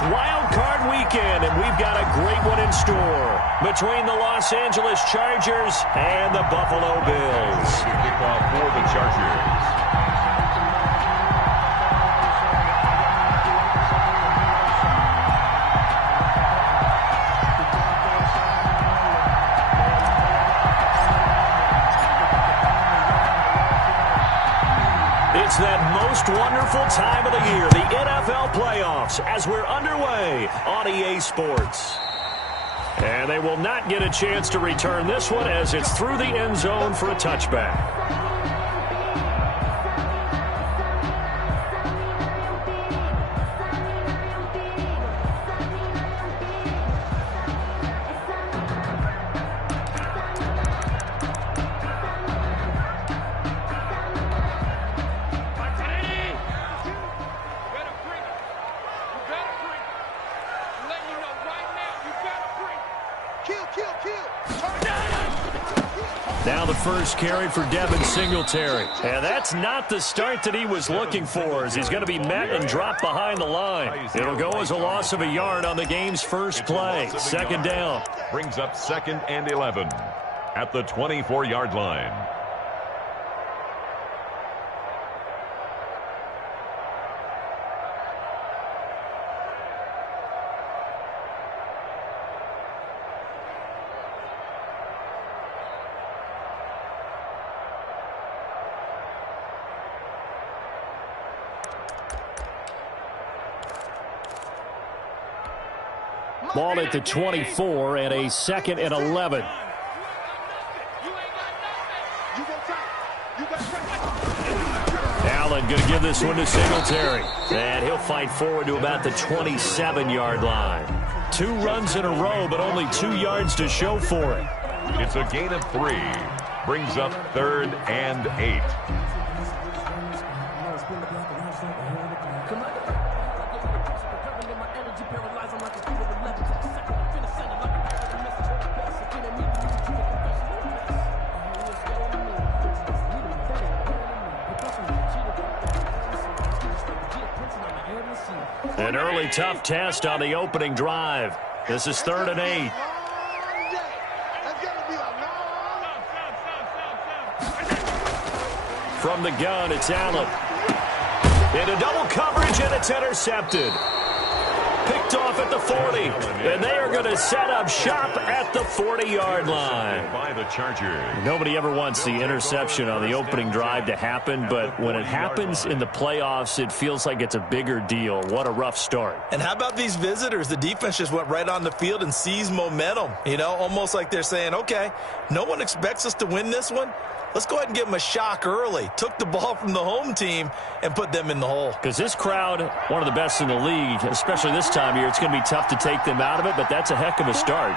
It's Wildcard weekend, and we've got a great one in store between the Los Angeles Chargers and the Buffalo Bills. Kickoff for the Chargers. It's that most wonderful time of the year, the NFL playoffs, as we're underway on EA Sports. And they will not get a chance to return this one as it's through the end zone for a touchback. Now the first carry for Devin Singletary. And that's not the start that he was looking for, as he's going to be met and dropped behind the line. It'll go as a loss of a yard on the game's first play. Second down. Brings up 2nd and 11 at the 24-yard line. Ball at the 24 and a 2nd and 11. Allen going to give this one to Singletary. And he'll fight forward to about the 27-yard line. 2 runs in a row, but only 2 yards to show for it. It's a gain of 3. Brings up 3rd and 8. An early tough test on the opening drive. This is 3rd and 8. From the gun, it's Allen. Into double coverage, and it's intercepted. Picked off at the 40, and they are going to set up shop at the 40-yard line. By the Chargers. Nobody ever wants the interception on the opening drive to happen, but when it happens in the playoffs, it feels like it's a bigger deal. What a rough start. And how about these visitors? The defense just went right on the field and seized momentum. You know, almost like they're saying, okay, no one expects us to win this one. Let's go ahead and give them a shock early. Took the ball from the home team and put them in the hole. Because this crowd, one of the best in the league, especially this time of year, it's going to be tough to take them out of it, but that's a heck of a start.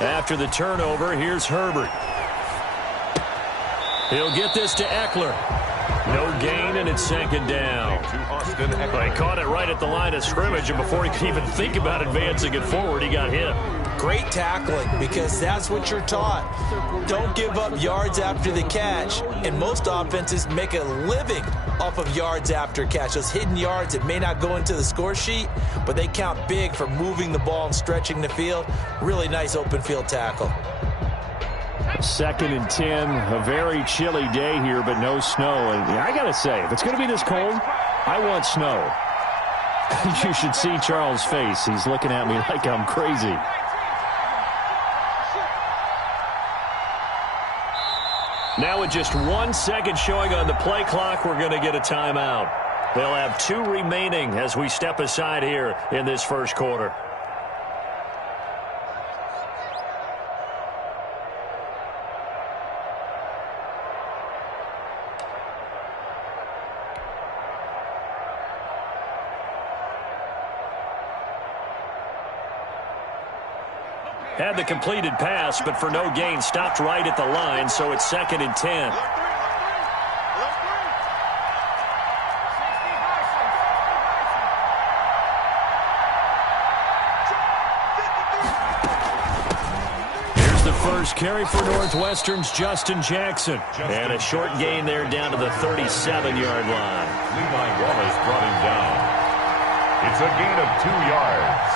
After the turnover, here's Herbert. He'll get this to Eckler. No gain, and it's 2nd down. He caught it right at the line of scrimmage, and before he could even think about advancing it forward, he got hit. Great tackling, because that's what you're taught. Don't give up yards after the catch, and most offenses make a living off of yards after catch. Those hidden yards that may not go into the score sheet, but they count big for moving the ball and stretching the field. Really nice open field tackle. 2nd and 10, a very chilly day here, but no snow. And I got to say, if it's going to be this cold, I want snow. You should see Charles' face. He's looking at me like I'm crazy. Now with just 1 second showing on the play clock, we're going to get a timeout. They'll have 2 remaining as we step aside here in this first quarter. Had the completed pass, but for no gain, stopped right at the line, so it's 2nd and 10. Here's the first carry for Northwestern's Justin Jackson. And a short gain there down to the 37-yard line. brought him down. It's a gain of 2 yards,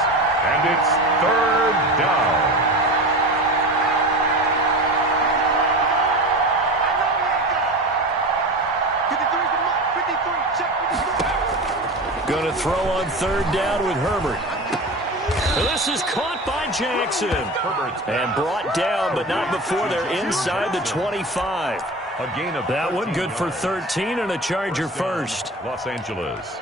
and it's 3rd down. Going to throw on 3rd down with Herbert. This is caught by Jackson. And brought down, but not before they're inside the 25. A gain of that one good for 13 and a Charger first. Los Angeles.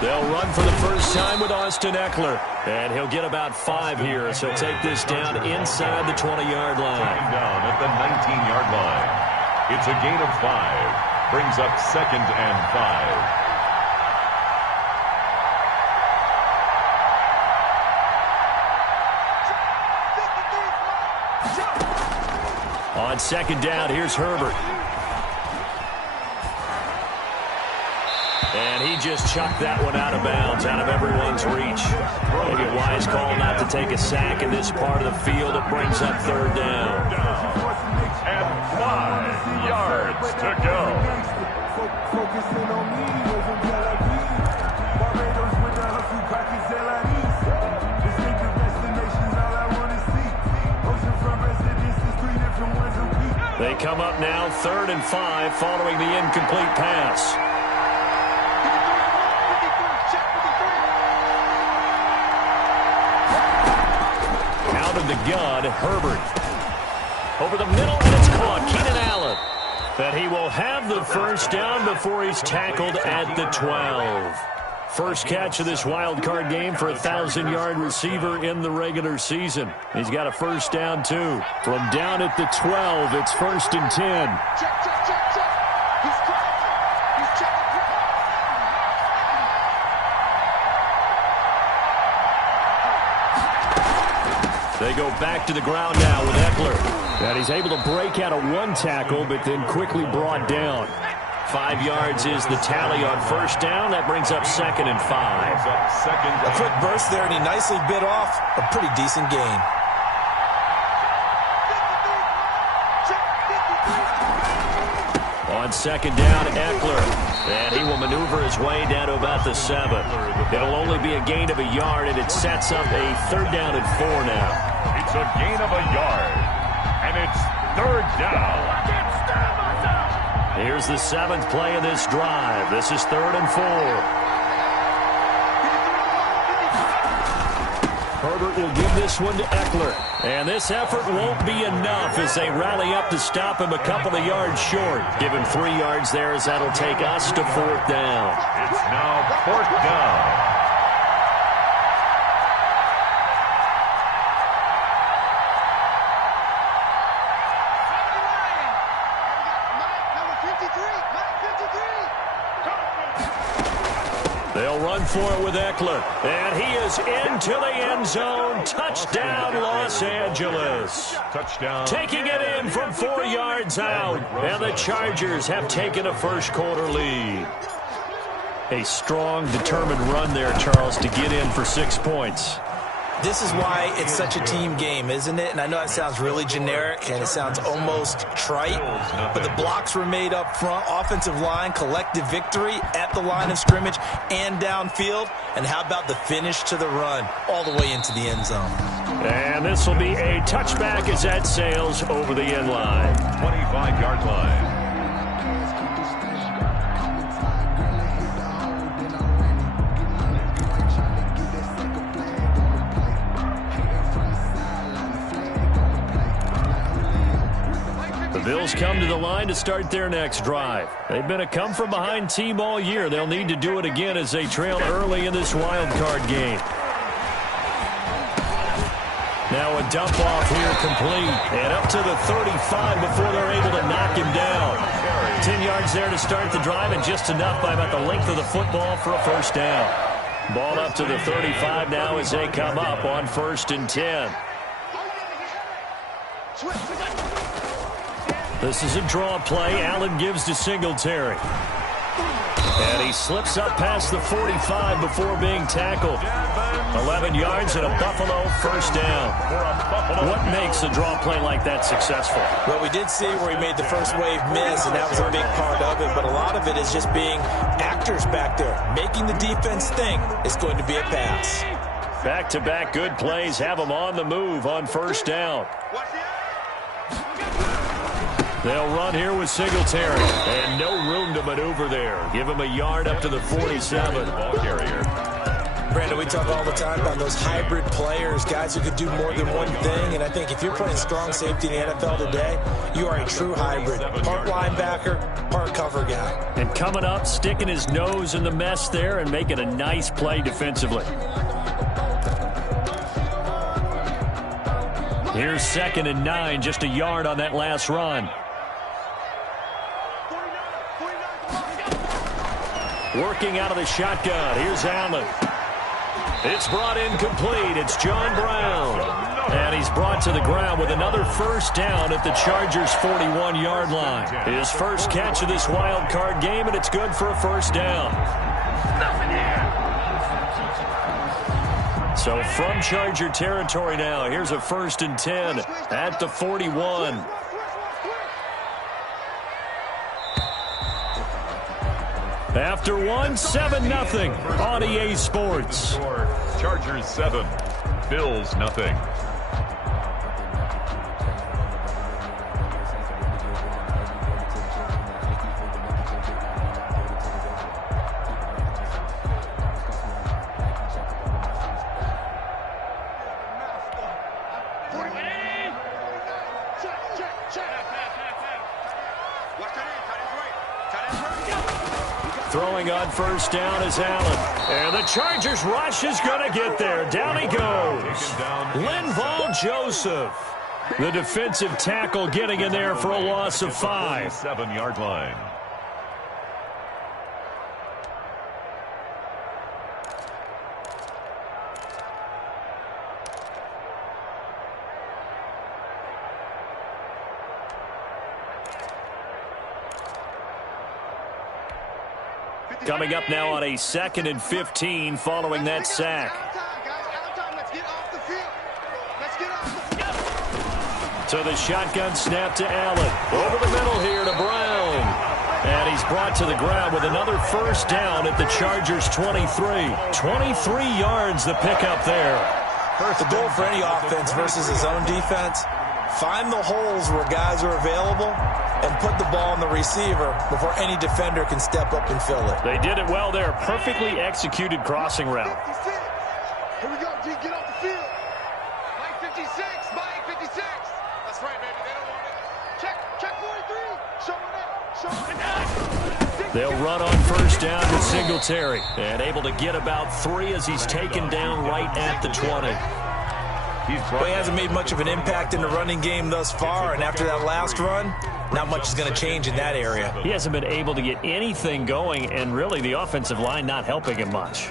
They'll run for the first time with Austin Eckler. And he'll get about 5 here as he'll take this down inside the 20-yard line. Taking down at the 19-yard line. It's a gain of 5. Brings up 2nd and 5. On 2nd down, here's Herbert. And he just chucked that one out of bounds, out of everyone's reach. Maybe a wise call not to take a sack in this part of the field. It brings up 3rd down. And 5 yards to go. They come up now 3rd and 5 following the incomplete pass. Out of the gun, Herbert. Over the middle, and it's caught. Keenan Allen. That he will have the first down before he's tackled at the 12. First catch of this wild card game for a 1,000-yard receiver in the regular season. He's got a first down, too. From down at the 12, it's 1st and 10. They go back to the ground now with Eckler. And he's able to break out of 1 tackle, but then quickly brought down. 5 yards is the tally on first down. That brings up 2nd and 5. A quick burst there, and he nicely bit off a pretty decent gain. On 2nd down, Eckler. And he will maneuver his way down to about the 7. It'll only be a gain of a yard, and it sets up a 3rd down and 4 now. It's a gain of a yard, and it's 3rd down. Here's the 7th play of this drive. This is 3rd and 4. Herbert will give this one to Eckler. And this effort won't be enough as they rally up to stop him a couple of yards short. Give him 3 yards there as that'll take us to 4th down. It's now 4th down. They'll run for it with Eckler. And he is into the end zone. Touchdown, Los Angeles. Touchdown. Taking it in from 4 yards out. And the Chargers have taken a first-quarter lead. A strong, determined run there, Charles, to get in for 6 points. This is why it's such a team game, isn't it? And I know it sounds really generic and it sounds almost trite, but the blocks were made up front, offensive line, collective victory at the line of scrimmage and downfield. And how about the finish to the run all the way into the end zone? And this will be a touchback as that sails over the end line. 25-yard line. The Bills come to the line to start their next drive. They've been a come-from-behind team all year. They'll need to do it again as they trail early in this wild card game. Now a dump off here complete. And up to the 35 before they're able to knock him down. carry. 10 yards there to start the drive, and just enough by about the length of the football for a first down. Ball up to the 35 now as they come up on 1st and 10. This is a draw play. Allen gives to Singletary. And he slips up past the 45 before being tackled. 11 yards and a Buffalo first down. What makes a draw play like that successful? Well, we did see where he made the first wave miss, and that was a big part of it. But a lot of it is just being actors back there. Making the defense think it's going to be a pass. Back-to-back good plays have them on the move on first down. They'll run here with Singletary. And no room to maneuver there. Give him a yard up to the 47. Ball carrier. Brandon, we talk all the time about those hybrid players, guys who could do more than one thing. And I think if you're playing strong safety in the NFL today, you are a true hybrid. Part linebacker, part cover guy. And coming up, sticking his nose in the mess there and making a nice play defensively. Here's 2nd and 9, just a yard on that last run. Working out of the shotgun. Here's Allen. It's brought in complete. It's John Brown. And he's brought to the ground with another first down at the Chargers' 41-yard line. His first catch of this wild card game, and it's good for a first down. So from Charger territory now, here's a 1st and 10 at the 41. After one, 7-0 on EA Sports. Chargers 7, Bills nothing. Throwing on first down is Allen. And the Chargers rush is going to get there. Down he goes. Linval Joseph. The defensive tackle getting in there for a loss of 5. 7-yard line. Coming up now on a 2nd and 15 following that sack. So the shotgun snap to Allen. Over the middle here to Brown. And he's brought to the ground with another first down at the Chargers' 23. 23 yards the pickup there. The goal for any offense versus his own defense, find the holes where guys are available and put the ball on the receiver before any defender can step up and fill it. They did it well there. Perfectly executed crossing route. Here we go, G. Get off the field. Mike 56. Mike 56. That's right, baby. They don't want it. Check 43. Showing up. They'll run on first down with Singletary. And able to get about 3 as he's taken down right at the 20. Well, he hasn't made much of an impact in the running game thus far, and after that last run, not much is going to change in that area. He hasn't been able to get anything going, and really the offensive line not helping him much.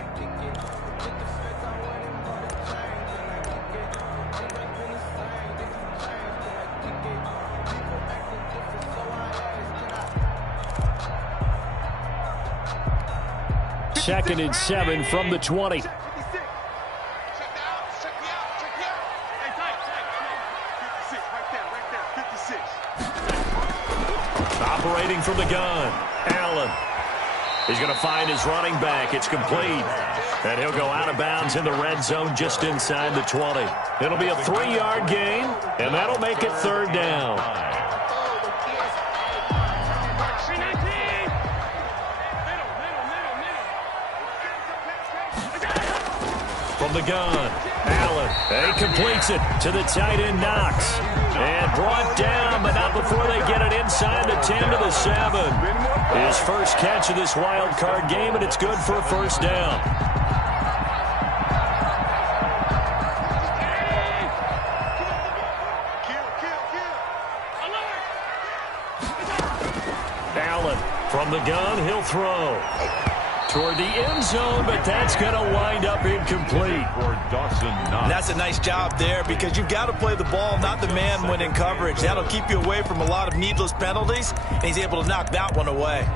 Second and 7 from the 20. Operating from the gun, Allen. He's going to find his running back. It's complete. And he'll go out of bounds in the red zone just inside the 20. It'll be a 3-yard gain, and that'll make it 3rd down. From the gun, Allen. And he completes it to the tight end, Knox. And brought down, but not before they get it inside the 10 to the 7. His first catch of this wild card game, and it's good for a first down. From the gun, he'll throw toward the end zone, but that's going to wind up incomplete. And that's a nice job there because you've got to play the ball, not the man when in coverage. That'll keep you away from a lot of needless penalties, and he's able to knock that one away.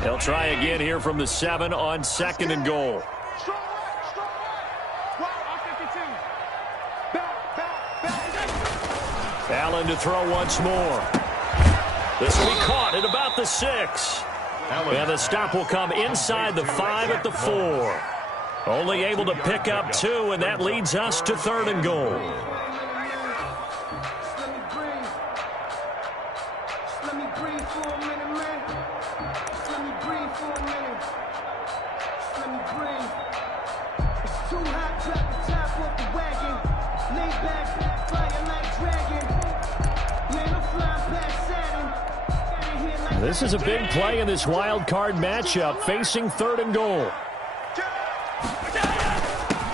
They'll try again here from the 7 on 2nd and goal. Allen to throw once more. This will be caught at about the 6. And the stop will come inside the 5 at the 4. Only able to pick up 2, and that leads us to 3rd and goal. This is a big play in this wild card matchup, facing 3rd and goal.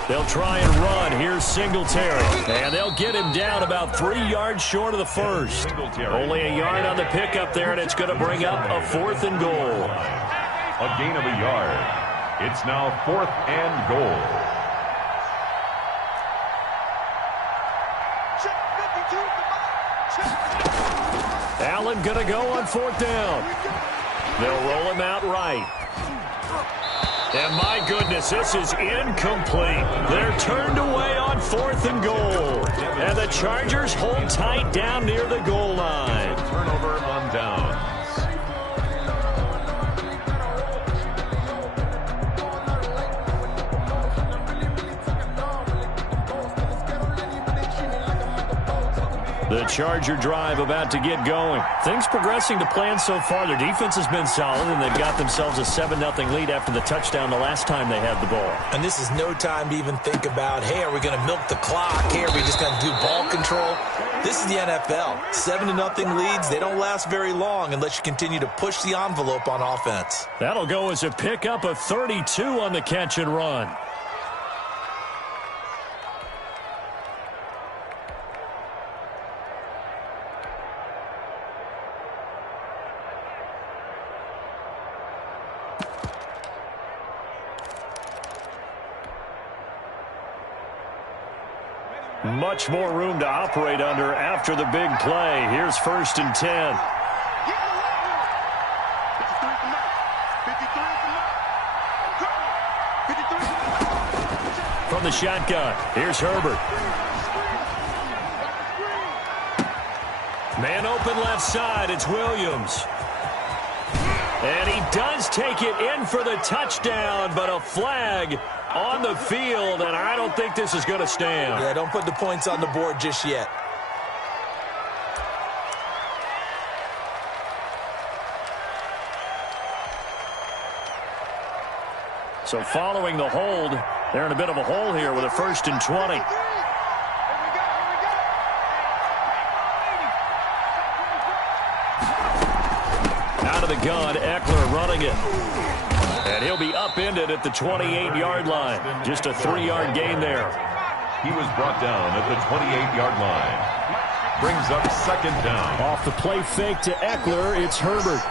They'll try and run. Here's Singletary. And they'll get him down about 3 yards short of the first. Only a yard on the pickup there, and it's going to bring up a 4th and goal. A gain of a yard. It's now 4th and goal. Allen going to go on 4th down. They'll roll him out right. And my goodness, this is incomplete. They're turned away on 4th and goal. And the Chargers hold tight down near the goal line. Turnover on downs. The Charger drive about to get going. Things progressing to plan so far. Their defense has been solid, and they've got themselves a 7-0 lead after the touchdown the last time they had the ball. And this is no time to even think about, hey, are we going to milk the clock? Hey, are we just going to do ball control? This is the NFL. 7-0 leads, they don't last very long unless you continue to push the envelope on offense. That'll go as a pickup of 32 on the catch and run. Much more room to operate under after the big play. Here's 1st and 10. From the shotgun, here's Herbert. Man open left side, it's Williams. And he does take it in for the touchdown, but a flag on the field, and I don't think this is going to stand. Yeah, don't put the points on the board just yet. So following the hold, they're in a bit of a hole here with a 1st and 20. Out of the gun, Eckler running it. And he'll be upended at the 28-yard line. Just a 3-yard gain there. He was brought down at the 28-yard line. Brings up 2nd down. Off the play fake to Eckler, it's Herbert.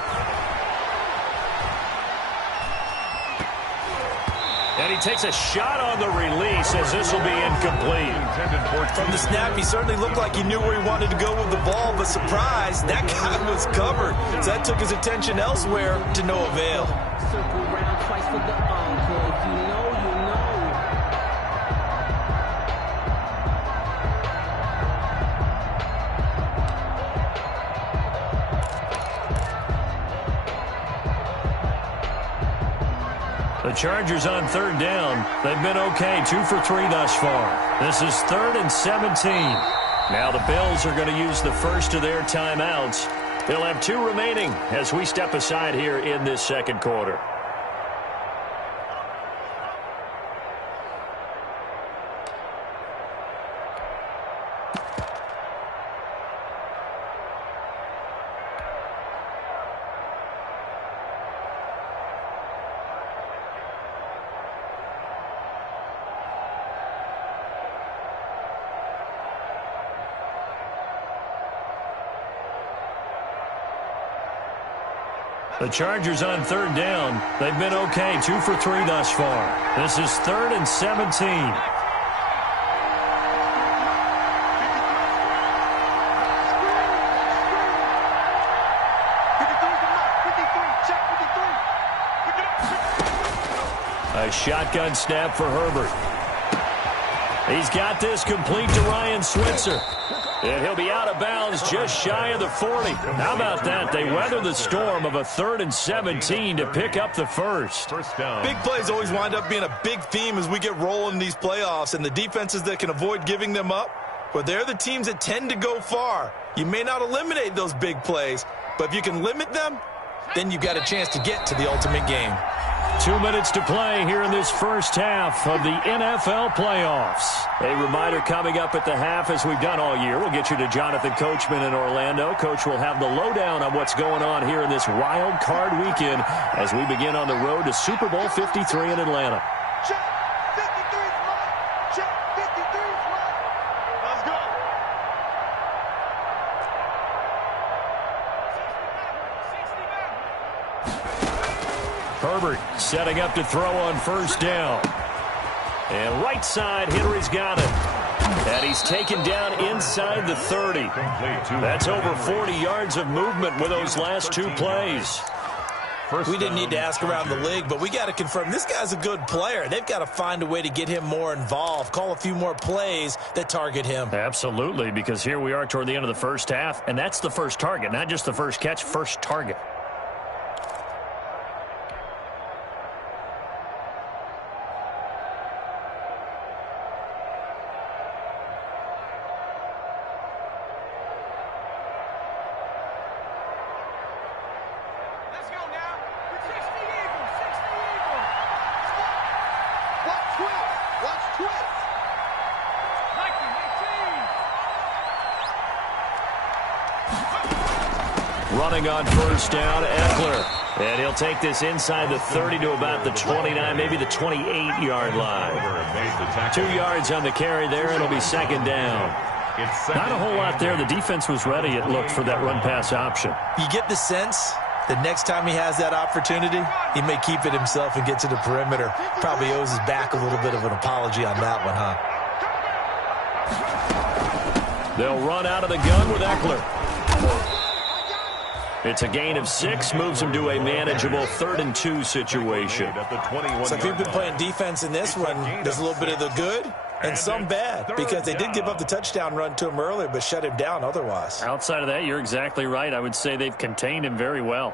And he takes a shot on the release as this will be incomplete. From the snap, he certainly looked like he knew where he wanted to go with the ball, but surprise, that guy was covered. So that took his attention elsewhere to no avail. Circle around twice for the encore. You know. The Chargers on 3rd down. They've been okay, 2 for 3 thus far. This is 3rd and 17. Now the Bills are going to use the first of their timeouts. They'll have 2 remaining as we step aside here in this 2nd quarter. The Chargers on third down. They've been okay, 2 for 3 thus far. This is 3rd and 17. A shotgun snap for Herbert. He's got this complete to Ryan Switzer. And he'll be out of bounds just shy of the 40. How about that? They weather the storm of a 3rd and 17 to pick up the first. Big plays always wind up being a big theme as we get rolling in these playoffs, and the defenses that can avoid giving them up, well, they're the teams that tend to go far. You may not eliminate those big plays, but if you can limit them, then you've got a chance to get to the ultimate game. 2 minutes to play here in this first half of the NFL playoffs. A reminder coming up at the half, as we've done all year. We'll get you to Jonathan Coachman in Orlando. Coach will have the lowdown on what's going on here in this wild card weekend as we begin on the road to Super Bowl 53 in Atlanta. Check. 53 is mine. Check. 53 is mine. Let's go. Herbert setting up to throw on first down. And right side, Henry's got it. And he's taken down inside the 30. That's over 40 yards of movement with those last 2 plays. We didn't need to ask around the league, but we got to confirm this guy's a good player. They've got to find a way to get him more involved, call a few more plays that target him. Absolutely, because here we are toward the end of the first half, and that's the first target, not just the first catch, first target. Running on first down, Eckler. And he'll take this inside the 30 to about the 29, maybe the 28-yard line. 2 yards on the carry there, and it'll be second down. Not a whole lot there. The defense was ready, it looked, for that run-pass option. You get the sense that next time he has that opportunity, he may keep it himself and get to the perimeter. Probably owes his back a little bit of an apology on that one, huh? They'll run out of the gun with Eckler. It's a gain of 6, moves him to a manageable 3rd and 2 situation. So if you've been playing defense in this one, there's a little bit of the good and some bad, because they did give up the touchdown run to him earlier but shut him down otherwise. Outside of that, you're exactly right. I would say they've contained him very well.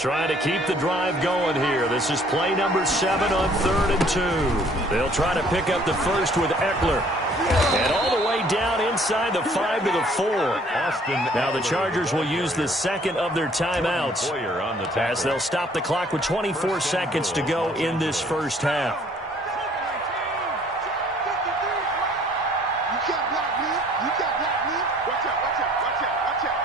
Trying to keep the drive going here. This is play number 7 on 3rd and 2. They'll try to pick up the first with Eckler. And all the way down inside the 5 to the 4. Now the Chargers will use the second of their timeouts as they'll stop the clock with 24 seconds to go in this first half. You can't block me. You can't block me. Watch out, watch out, watch out, watch out.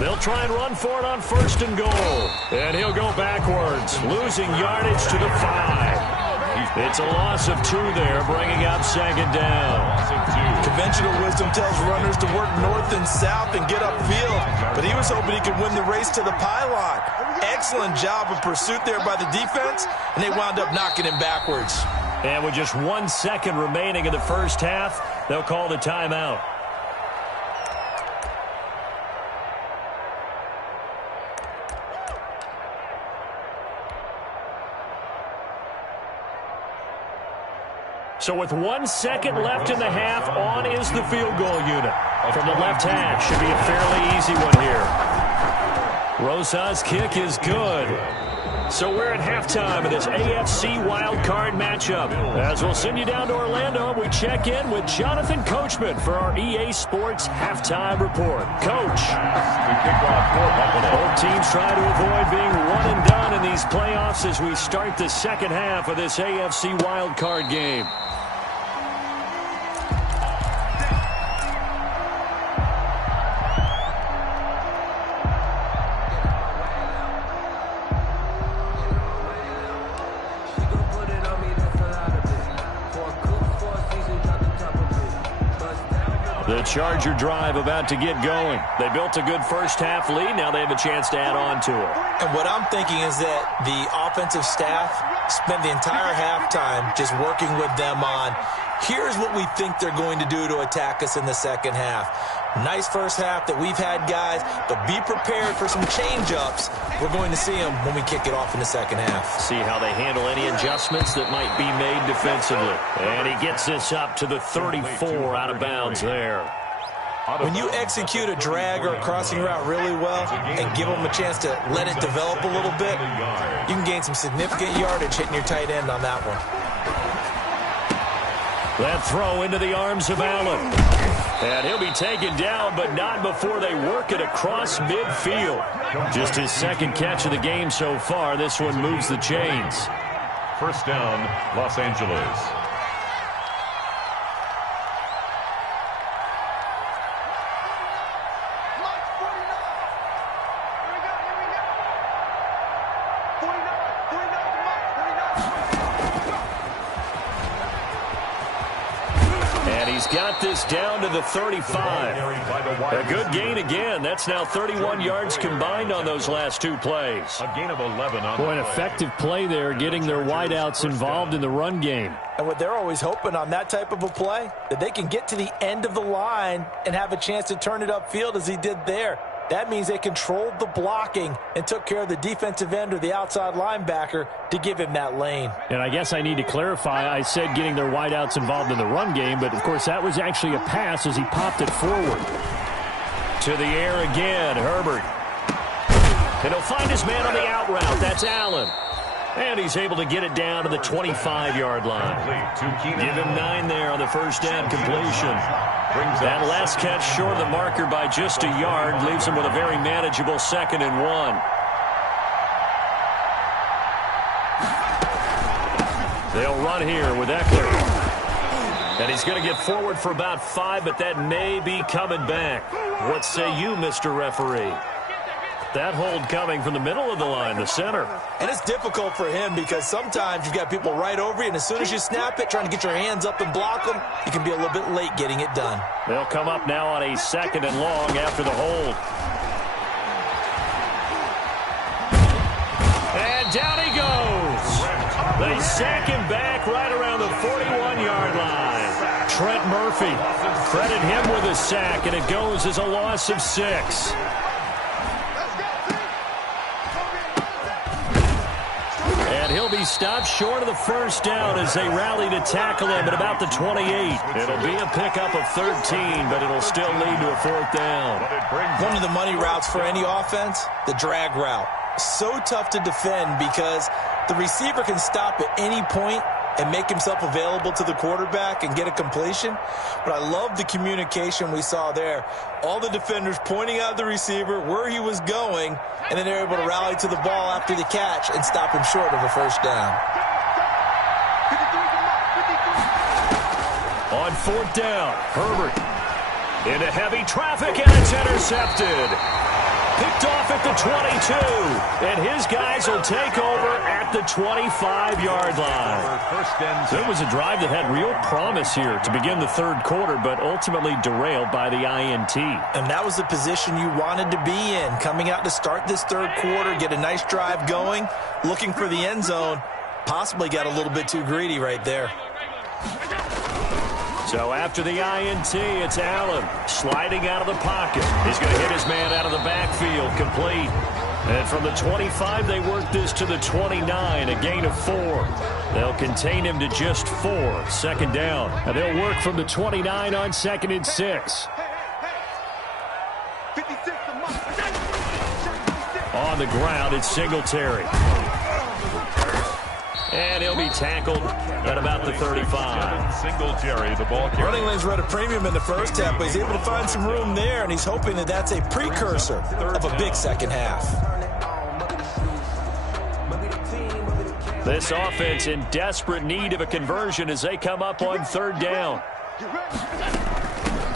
They'll try and run for it on first and goal. And he'll go backwards, losing yardage to the 5. It's a loss of 2 there, bringing up second down. Conventional wisdom tells runners to work north and south and get upfield, but he was hoping he could win the race to the pylon. Excellent job of pursuit there by the defense, and they wound up knocking him backwards. And with just 1 second remaining in the first half, they'll call the timeout. So with 1 second left in the half, on is the field goal unit. From the left hash, should be a fairly easy one here. Rosa's kick is good. So we're at halftime of this AFC wildcard matchup. As we'll send you down to Orlando, we check in with Jonathan Coachman for our EA Sports Halftime Report. Coach. Both teams try to avoid being one and done in these playoffs as we start the second half of this AFC wildcard game. the Charger drive about to get going. They built a good first-half lead. Now they have a chance to add on to it. And what I'm thinking is that the offensive staff spent the entire halftime just working with them on, here's what we think they're going to do to attack us in the second half. Nice first half that we've had, guys, but be prepared for some change-ups. We're going to see them when we kick it off in the second half. See how they handle any adjustments that might be made defensively. And he gets this up to the 34 out of bounds there. When you execute a drag or a crossing route really well and give them a chance to let it develop a little bit, you can gain some significant yardage hitting your tight end on that one. That throw into the arms of Allen. And he'll be taken down, but not before they work it across midfield. Just his second catch of the game so far. This one moves the chains. First down, Los Angeles. Got this down to the 35. A good gain again. That's now 31 yards combined on those last two plays. A gain of 11 on an effective play there, getting their wideouts involved in the run game. And what they're always hoping on that type of a play, that they can get to the end of the line and have a chance to turn it upfield as he did there. That means they controlled the blocking and took care of the defensive end or the outside linebacker to give him that lane. And I guess I need to clarify, I said getting their wideouts involved in the run game, but of course that was actually a pass as he popped it forward. To the air again, Herbert. And he'll find his man on the out route. That's Allen. And he's able to get it down to the 25-yard line. Give him 9 there on the first down completion. That last catch short of the marker by just a yard leaves him with a very manageable 2nd and 1. They'll run here with Eckler. And he's going to get forward for about 5, but that may be coming back. What say you, Mr. Referee? That hold coming from the middle of the line, the center. And it's difficult for him because sometimes you've got people right over you, and as soon as you snap it, trying to get your hands up and block them, you can be a little bit late getting it done. They'll come up now on a 2nd and long after the hold. And down he goes. They sack him back right around the 41-yard line. Trent Murphy, credit him with a sack, and it goes as a loss of 6. And he'll be stopped short of the first down as they rally to tackle him at about the 28. It'll be a pickup of 13, but it'll still lead to a 4th down. One of the money routes for any offense, the drag route. So tough to defend because the receiver can stop at any point and make himself available to the quarterback and get a completion. But I love the communication we saw there. All the defenders pointing out the receiver where he was going, and then they're able to rally to the ball after the catch and stop him short of a first down. On 4th down, Herbert into heavy traffic, and it's intercepted. Picked off at the 22, and his guys will take over at the 25-yard line. There was a drive that had real promise here to begin the 3rd quarter, but ultimately derailed by the INT. And that was the position you wanted to be in, coming out to start this 3rd quarter, get a nice drive going, looking for the end zone. Possibly got a little bit too greedy right there. So after the INT, it's Allen sliding out of the pocket. He's going to hit his man out of the backfield, complete. And from the 25, they work this to the 29, a gain of 4. They'll contain him to just 4, 2nd down. And they'll work from the 29 on 2nd and 6. On the ground, it's Singletary. And he'll be tackled at about the 35. Singletary, the ball carrier. Running lanes were at a premium in the first half, but he's able to find some room there, and he's hoping that that's a precursor of a big second half. This offense in desperate need of a conversion as they come up on 3rd down.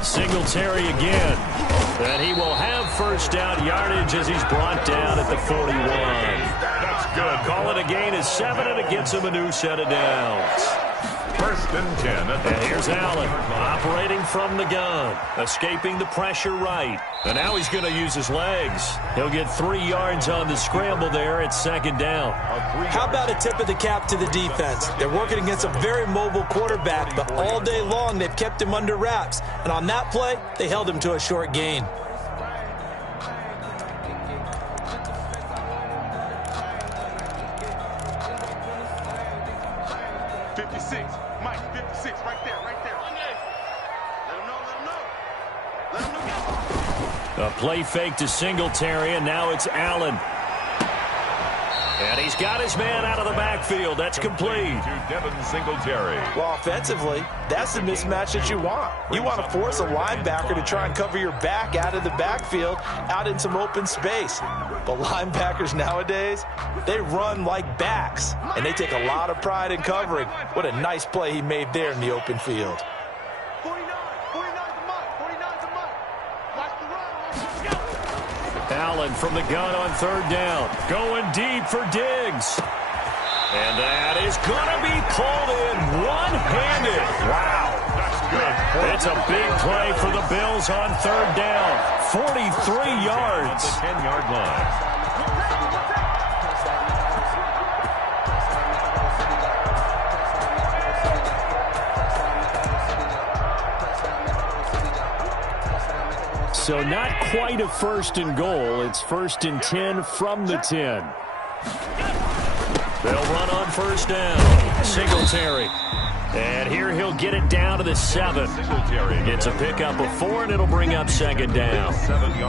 Singletary again. And he will have first down yardage as he's brought down at the 41. That's good. Call it a gain of 7, and it gets him a new set of downs. First and 10. And here's Allen operating from the gun, escaping the pressure right. And now he's going to use his legs. He'll get 3 yards on the scramble there. It's second down. How about a tip of the cap to the defense? They're working against a very mobile quarterback, but all day long they've kept him under wraps. And on that play, they held him to a short gain. A play fake to Singletary, and now it's Allen. And he's got his man out of the backfield. That's complete. To Devin Singletary. Well, offensively, that's the mismatch that you want. You want to force a linebacker to try and cover your back out of the backfield, out in some open space. But linebackers nowadays, they run like backs, and they take a lot of pride in covering. What a nice play he made there in the open field. Allen from the gun on third down. Going deep for Diggs. And that is going to be pulled in one-handed. Wow. That's good. It's a big play for the Bills on third down. 43 yards. The 10-yard line. So not quite a first and goal. It's first and 10 from the 10. They'll run on first down. Singletary. And here he'll get it down to the 7. It's a pickup of 4, and it'll bring up second down.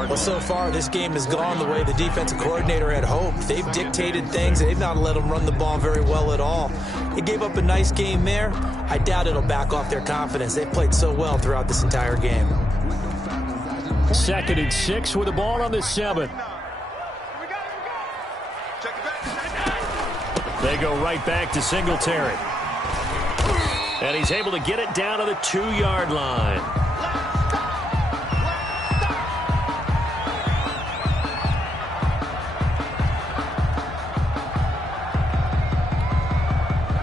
Well, so far, this game has gone the way the defensive coordinator had hoped. They've dictated things. They've not let them run the ball very well at all. They gave up a nice game there. I doubt it'll back off their confidence. They've played so well throughout this entire game. Second and 6 with the ball on the 7. They go right back to Singletary. And he's able to get it down to the 2-yard line.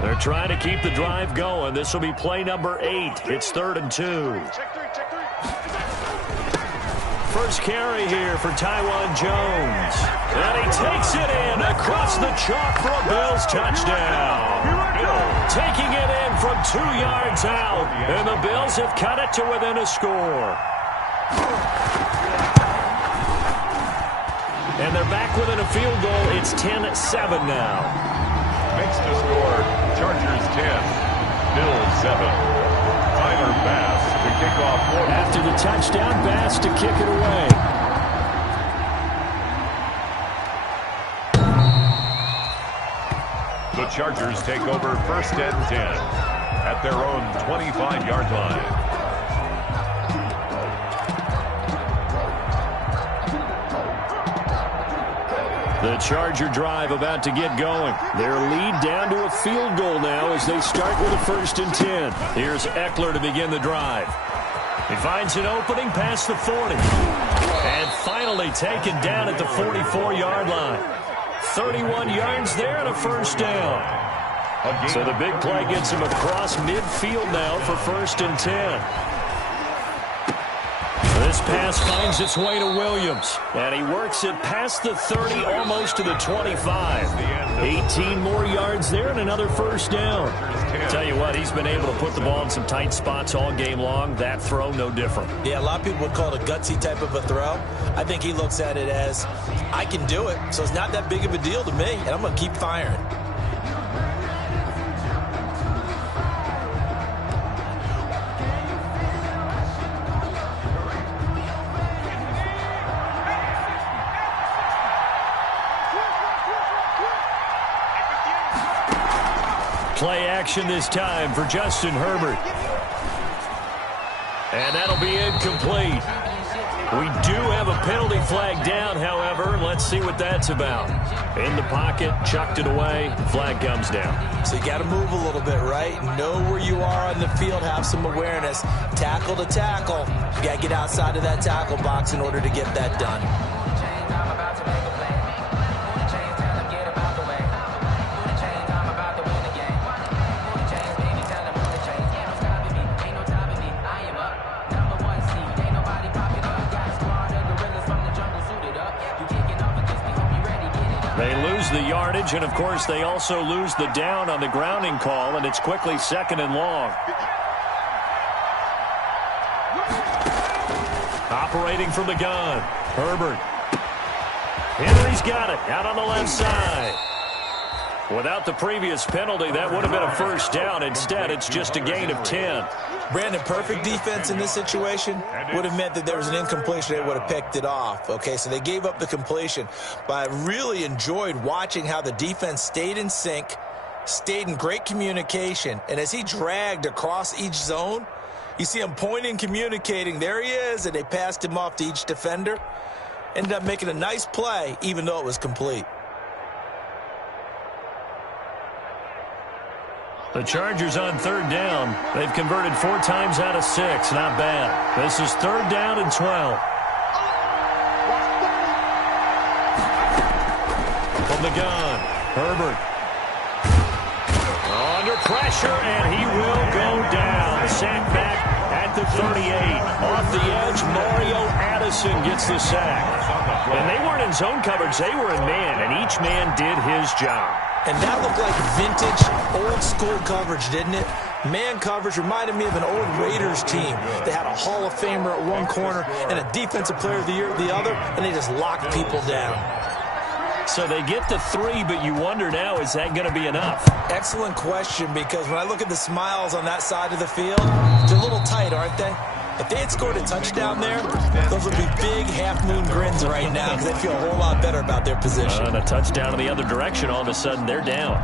They're trying to keep the drive going. This will be play number 8. It's 3rd and 2. First carry here for Taiwan Jones. And he takes it in across the chalk for a Bills touchdown. Taking it in from 2 yards out. And the Bills have cut it to within a score. And they're back within a field goal. It's 10-7 now. Makes the score. Chargers 10. Bills 7. Tyler Bass to kick off. After the touchdown, Bass to kick it away. The Chargers take over first and 10 at their own 25-yard line. The Charger drive about to get going. Their lead down to a field goal now as they start with a first and 10. Here's Eckler to begin the drive. He finds an opening past the 40. And finally taken down at the 44-yard line. 31 yards there and a first down. So the big play gets him across midfield now for first and 10. This pass finds its way to Williams. And he works it past the 30, almost to the 25. 18 more yards there and another first down. Tell you what, he's been able to put the ball in some tight spots all game long. That throw, no different. Yeah, a lot of people would call it a gutsy type of a throw. I think he looks at it as, I can do it, so it's not that big of a deal to me, and I'm going to keep firing. Play action this time for Justin Herbert. And that'll be incomplete. We do have a penalty flag down, however. Let's see what that's about. In the pocket, chucked it away, flag comes down. So you got to move a little bit, right? Know where you are on the field, have some awareness. Tackle to tackle. You got to get outside of that tackle box in order to get that done. They lose the yardage, and, of course, they also lose the down on the grounding call, and it's quickly 2nd and long. Operating from the gun, Herbert. Henry's got it out on the left side. Without the previous penalty, that would have been a first down. Instead, it's just a gain of 10. Brandon, perfect defense in this situation would have meant that there was an incompletion. They would have picked it off. Okay, so they gave up the completion. But I really enjoyed watching how the defense stayed in sync, stayed in great communication. And as he dragged across each zone, you see him pointing, communicating. There he is, and they passed him off to each defender. Ended up making a nice play, even though it was complete. The Chargers on 3rd down. They've converted 4 times out of 6. Not bad. This is 3rd down and 12. From the gun, Herbert. Under pressure, and he will go down. Sack back at the 38. Off the edge, Mario Addison gets the sack. And they weren't in zone coverage. They were in man, and each man did his job. And that looked like vintage, old-school coverage, didn't it? Man coverage reminded me of an old Raiders team. They had a Hall of Famer at one corner and a Defensive Player of the Year at the other, and they just locked people down. So they get the 3, but you wonder now, is that going to be enough? Excellent question, because when I look at the smiles on that side of the field, they're a little tight, aren't they? If they had scored a touchdown there, those would be big half-moon grins right now because they feel a whole lot better about their position. And a touchdown in the other direction, all of a sudden they're down.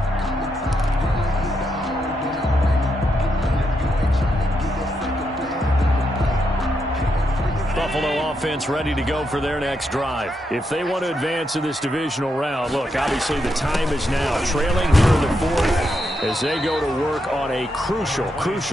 Buffalo offense ready to go for their next drive. If they want to advance in this divisional round, look, obviously the time is now. Trailing here in the 4th as they go to work on a crucial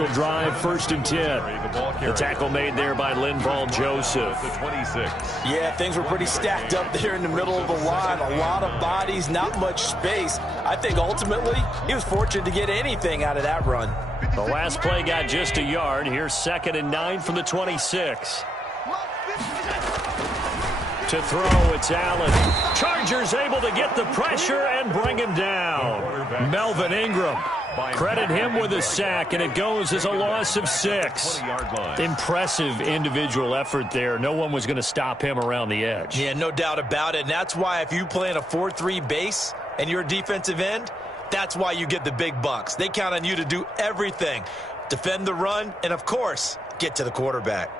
drive, 1st and 10. The tackle made there by Linval Joseph. The 26. Yeah, things were pretty stacked up there in the middle of the line. A lot of bodies, not much space. I think ultimately he was fortunate to get anything out of that run. The last play got just a yard. Here's 2nd and 9 from the 26. To throw, it's Allen. Chargers able to get the pressure and bring him down. Melvin Ingram. Credit him with a sack, and it goes as a loss of 6. Impressive individual effort there. No one was going to stop him around the edge. Yeah, no doubt about it. And that's why if you play in a 4-3 base and you're a defensive end, that's why you get the big bucks. They count on you to do everything. Defend the run, and of course, get to the quarterback.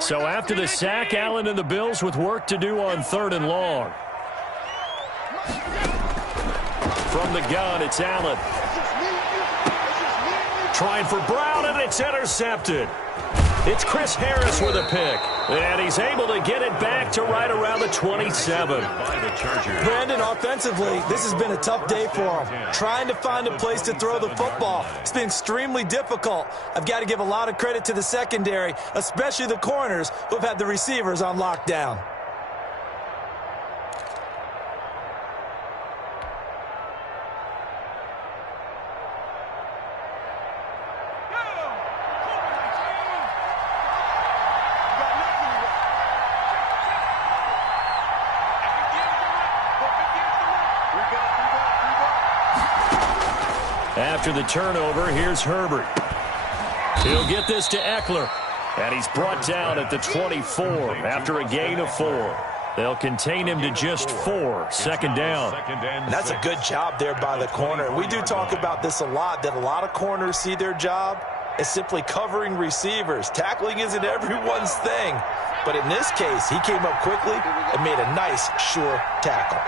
So after the sack, Allen and the Bills with work to do on 3rd and long. From the gun, it's Allen. Trying for Brown, and it's intercepted. It's Chris Harris with a pick. And he's able to get it back to right around the 27. Brandon, offensively, this has been a tough day for him. Trying to find a place to throw the football. It's been extremely difficult. I've got to give a lot of credit to the secondary, especially the corners who have had the receivers on lockdown. After the turnover, here's Herbert. He'll get this to Eckler. And he's brought down at the 24 after a gain of 4. They'll contain him to just 4. 2nd down. And that's a good job there by the corner. We do talk about this a lot, that a lot of corners see their job as simply covering receivers. Tackling isn't everyone's thing. But in this case, he came up quickly and made a nice, sure tackle.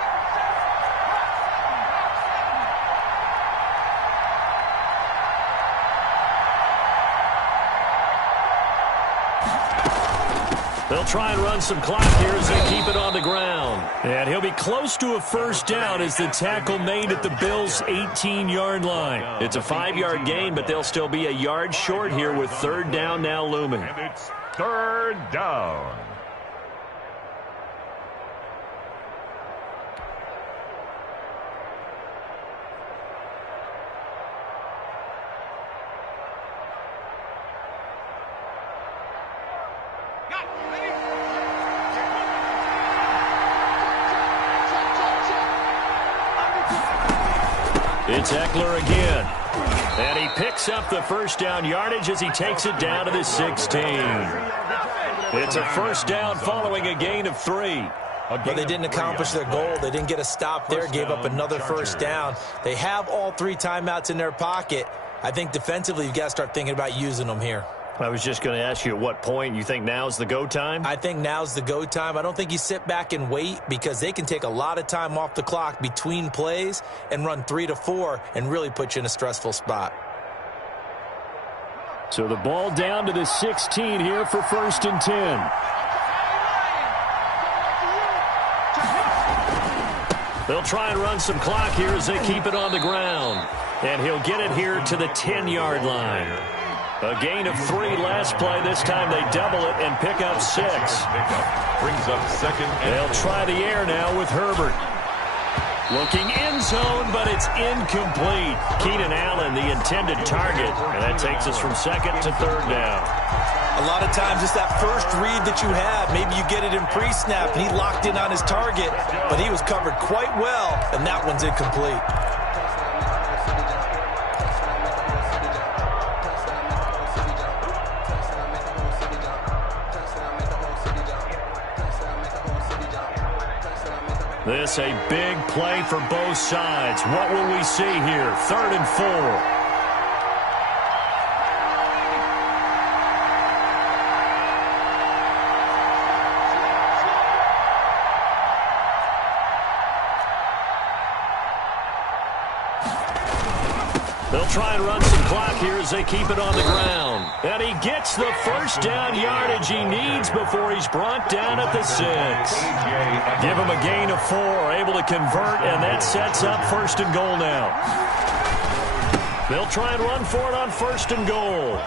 They'll try and run some clock here as they keep it on the ground. And he'll be close to a first down as the tackle made at the Bills' 18-yard line. It's a 5-yard gain, but they'll still be a yard short here with 3rd down now looming. And it's 3rd down. It's Eckler again. And he picks up the first down yardage as he takes it down to the 16. It's a first down following a gain of 3. But they didn't accomplish their goal. They didn't get a stop there, gave up another first down. They have all 3 timeouts in their pocket. I think defensively you've got to start thinking about using them here. I was just going to ask you at what point you think now's the go time? I think now's the go time. I don't think you sit back and wait because they can take a lot of time off the clock between plays and run 3 to 4 and really put you in a stressful spot. So the ball down to the 16 here for 1st and 10. They'll try and run some clock here as they keep it on the ground. And he'll get it here to the 10-yard line. A gain of 3 last play. This time they double it and pick up 6. Brings up 2nd and They'll try the air now with Herbert. Looking end zone, but it's incomplete. Keenan Allen, the intended target. And that takes us from 2nd to 3rd down. A lot of times it's that first read that you have. Maybe you get it in pre-snap, and he locked in on his target, but he was covered quite well, and that one's incomplete. This a big play for both sides. What will we see here? 3rd and 4. They'll try and run some clock here as they keep it on the ground. And he gets the first down yardage he needs before he's brought down at the 6. Give him a gain of 4, able to convert, and that sets up 1st and goal now. They'll try and run for it on 1st and goal.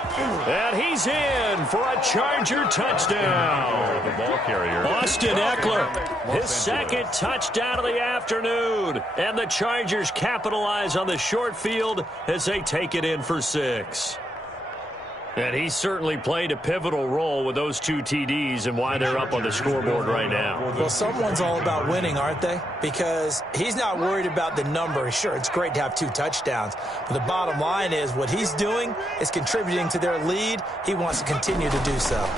And he's in for a Charger touchdown. the ball carrier. Austin Eckler, his 2nd touchdown of the afternoon. And the Chargers capitalize on the short field as they take it in for 6. And he certainly played a pivotal role with those 2 TDs and why they're up on the scoreboard right now. Well, someone's all about winning, aren't they? Because he's not worried about the number. Sure, it's great to have 2 touchdowns. But the bottom line is what he's doing is contributing to their lead. He wants to continue to do so.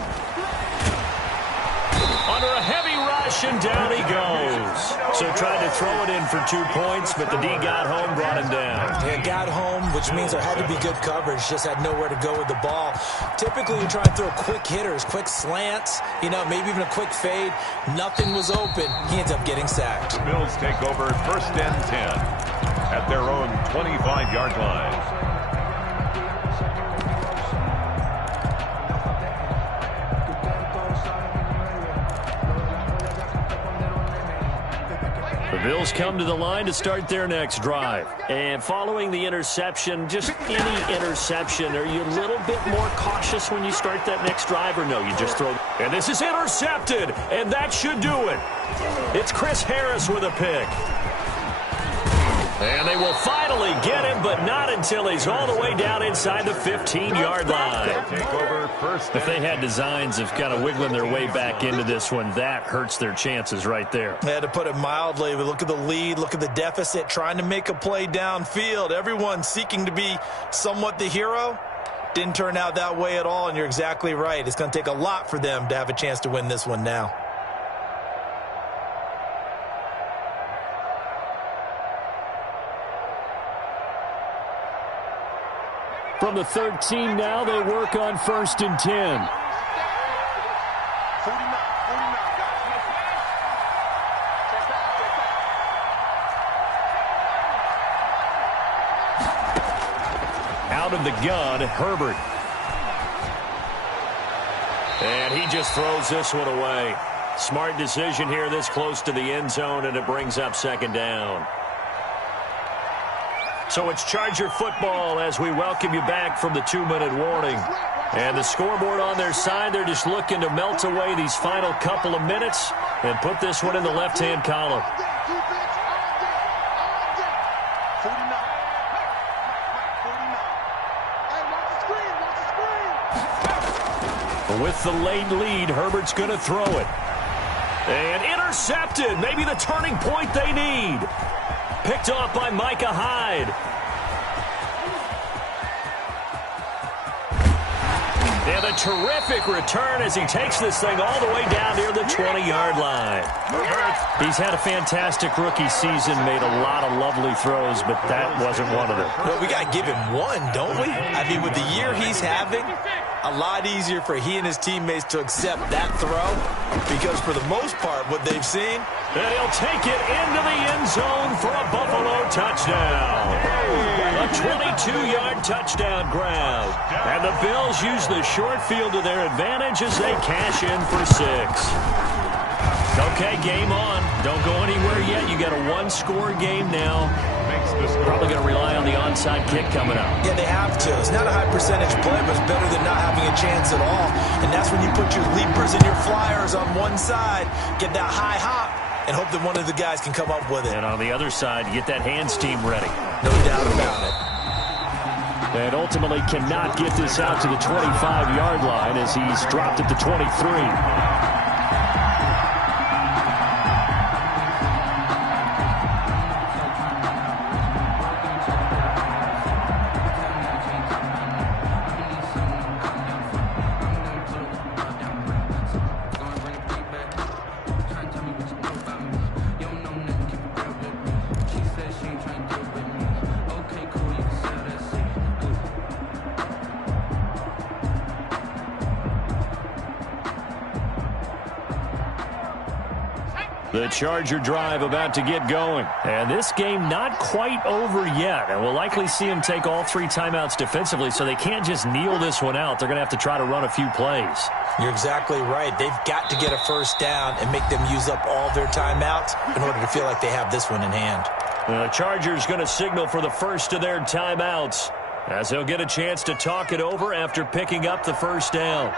Under a heavy rush, and down he goes. So tried to throw it in for 2 points, but the D got home, brought him down. Yeah, got home, which means there had to be good coverage. Just had nowhere to go with the ball. Typically, you try and throw quick hitters, quick slants, maybe even a quick fade. Nothing was open. He ends up getting sacked. Bills take over 1st and 10 at their own 25-yard line. The Bills come to the line to start their next drive. And following the interception, just any interception, are you a little bit more cautious when you start that next drive, or no, you just throw? And this is intercepted, and that should do it. It's Chris Harris with a pick. And they will finally get him, but not until he's all the way down inside the 15-yard line. Take over 1st. If they had designs of kind of wiggling their way back into this one, that hurts their chances right there. Yeah, to put it mildly, but look at the lead, look at the deficit, trying to make a play downfield. Everyone seeking to be somewhat the hero. Didn't turn out that way at all, and you're exactly right. It's going to take a lot for them to have a chance to win this one now. From the 13 now, they work on 1st and 10. Out of the gun, Herbert. And he just throws this one away. Smart decision here this close to the end zone, and it brings up 2nd down. So it's Charger football as we welcome you back from the 2-minute warning. And the scoreboard on their side, they're just looking to melt away these final couple of minutes and put this one in the left-hand column. With the late lead, Herbert's going to throw it. And intercepted. Maybe the turning point they need. Picked off by Micah Hyde. And a terrific return as he takes this thing all the way down near the 20-yard line. He's had a fantastic rookie season, made a lot of lovely throws, but that wasn't one of them. Well, we got to give him one, don't we? I mean, with the year he's having, a lot easier for he and his teammates to accept that throw because for the most part, what they've seen. And he'll take it into the end zone for a Buffalo touchdown. A 22-yard touchdown grab. And the Bills use the short field to their advantage as they cash in for 6. Okay, game on. Don't go anywhere yet. You got a one-score game now. Probably going to rely on the onside kick coming up. Yeah, they have to. It's not a high percentage play, but it's better than not having a chance at all. And that's when you put your leapers and your flyers on one side, get that high hop, and hope that one of the guys can come up with it. And on the other side, get that hands team ready. No doubt about it. And ultimately cannot get this out to the 25-yard line as he's dropped at the 23. The Charger drive about to get going. And this game not quite over yet. And we'll likely see them take all 3 timeouts defensively, so they can't just kneel this one out. They're going to have to try to run a few plays. You're exactly right. They've got to get a first down and make them use up all their timeouts in order to feel like they have this one in hand. The Chargers going to signal for the first of their timeouts as they'll get a chance to talk it over after picking up the first down.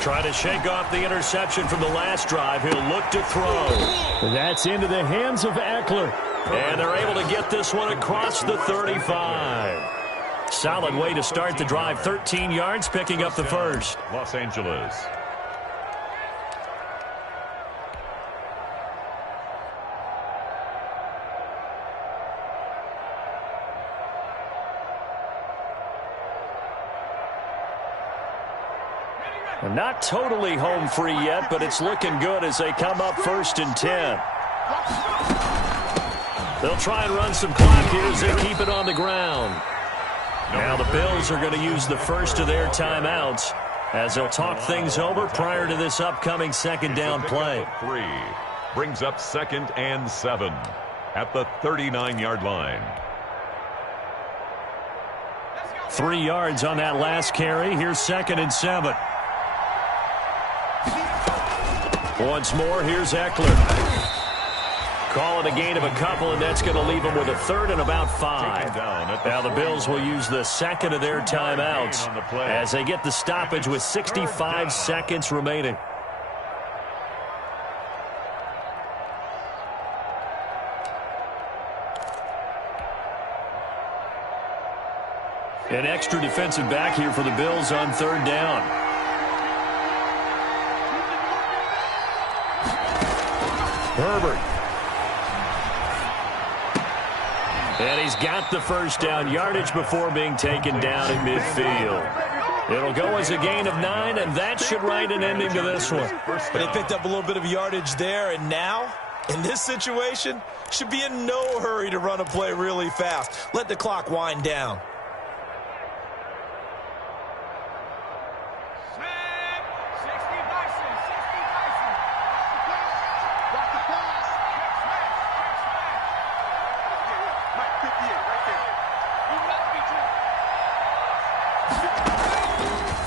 Trying to shake off the interception from the last drive. He'll look to throw. That's into the hands of Eckler. And they're able to get this one across the 35. Solid way to start the drive. 13 yards, picking up the first. Los Angeles. Not totally home free yet, but it's looking good as they come up 1st and 10. They'll try and run some clock here as they keep it on the ground. Now the Bills are going to use the first of their timeouts as they'll talk things over prior to this upcoming second down play. 3 brings up 2nd and 7 at the 39-yard line. 3 yards on that last carry. Here's 2nd and 7. Once more, here's Eckler. Call it a gain of a couple, and that's going to leave them with a 3rd and about 5. Now the Bills will use the second of their timeouts as they get the stoppage with 65 seconds remaining. An extra defensive back here for the Bills on 3rd down. Herbert. And he's got the first down, yardage before being taken down in midfield. It'll go as a gain of 9, and that should write an ending to this one. But they picked up a little bit of yardage there, and now, in this situation, should be in no hurry to run a play really fast. Let the clock wind down.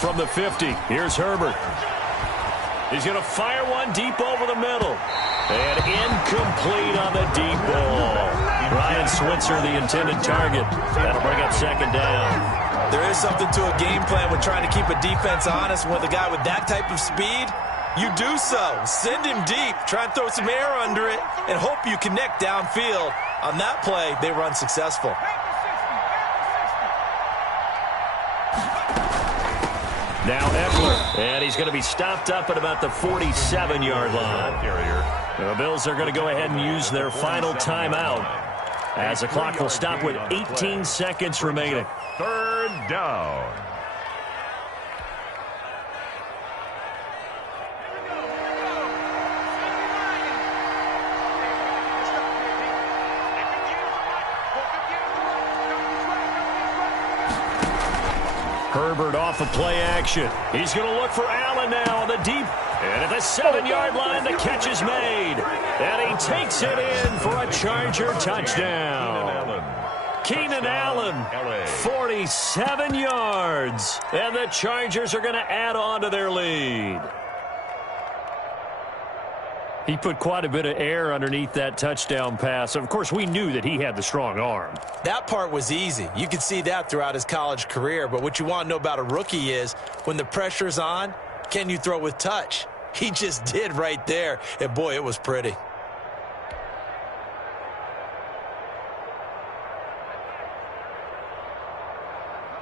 From the 50, here's Herbert. He's going to fire one deep over the middle. And incomplete on the deep ball. Ryan Switzer, the intended target. That'll bring up 2nd down. There is something to a game plan with trying to keep a defense honest. With a guy with that type of speed, you do so. Send him deep. Try and throw some air under it and hope you connect downfield. On that play, they were unsuccessful. Now Eckler, and he's going to be stopped up at about the 47-yard line. The Bills are going to go ahead and use their final timeout as the clock will stop with 18 seconds remaining. Third down. Herbert off of play action. He's going to look for Allen now on the deep. And at the 7-yard line, the catch is made. And he takes it in for a Charger touchdown. Keenan Allen, 47 yards. And the Chargers are going to add on to their lead. He put quite a bit of air underneath that touchdown pass. Of course, we knew that he had the strong arm. That part was easy. You could see that throughout his college career. But what you want to know about a rookie is when the pressure's on, can you throw with touch? He just did right there. And, boy, it was pretty.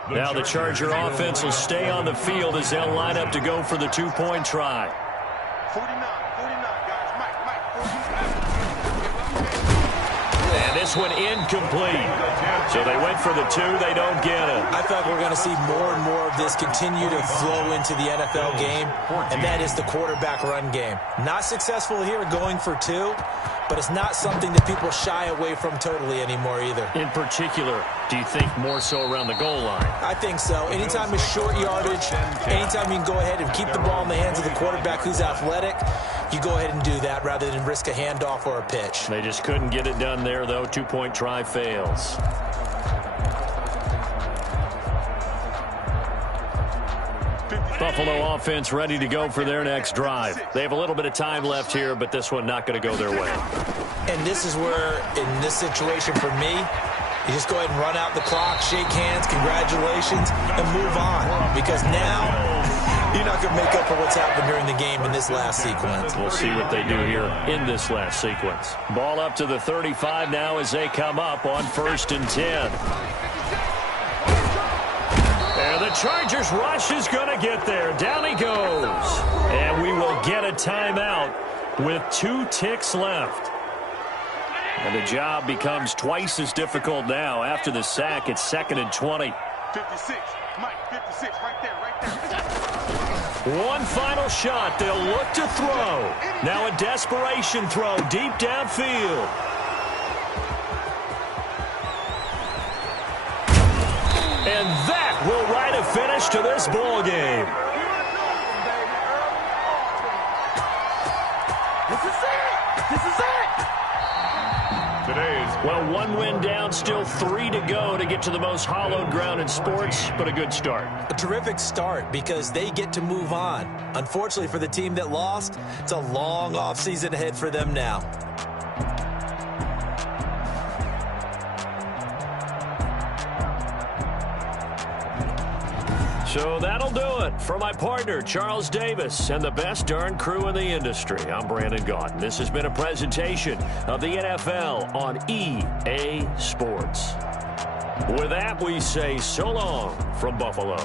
Now the Charger offense will stay on the field as they'll line up to go for the two-point try. 49, guys. Mike. And this one incomplete. So they went for the two. They don't get it. I thought we're going to see more and more of this continue to flow into the NFL game, and that is the quarterback run game. Not successful here going for two, but it's not something that people shy away from totally anymore either. In particular, do you think more so around the goal line? I think so. Anytime it's short yardage, anytime you can go ahead and keep the ball in the hands of the quarterback who's athletic, you go ahead and do that rather than risk a handoff or a pitch. They just couldn't get it done there, though. Two-point try fails. Buffalo offense ready to go for their next drive. They have a little bit of time left here, but this one not going to go their way. And this is where, in this situation for me, you just go ahead and run out the clock, shake hands, congratulations, and move on. Because now, you're not going to make up for what's happened during the game in this last sequence. We'll see what they do here in this last sequence. Ball up to the 35 now as they come up on 1st and 10. And the Chargers rush is going to get there. Down he goes. And we will get a timeout with 2 ticks left. And the job becomes twice as difficult now. After the sack, it's 2nd and 20. 56, Mike, 56, right there. One final shot. They'll look to throw. Now a desperation throw deep downfield. And that will write a finish to this ball game. This is it. Well, 1 win down, still 3 to go to get to the most hallowed ground in sports, but a good start. A terrific start because they get to move on. Unfortunately for the team that lost, it's a long offseason ahead for them now. So that'll do it for my partner, Charles Davis, and the best darn crew in the industry. I'm Brandon Gaudin. This has been a presentation of the NFL on EA Sports. With that, we say so long from Buffalo.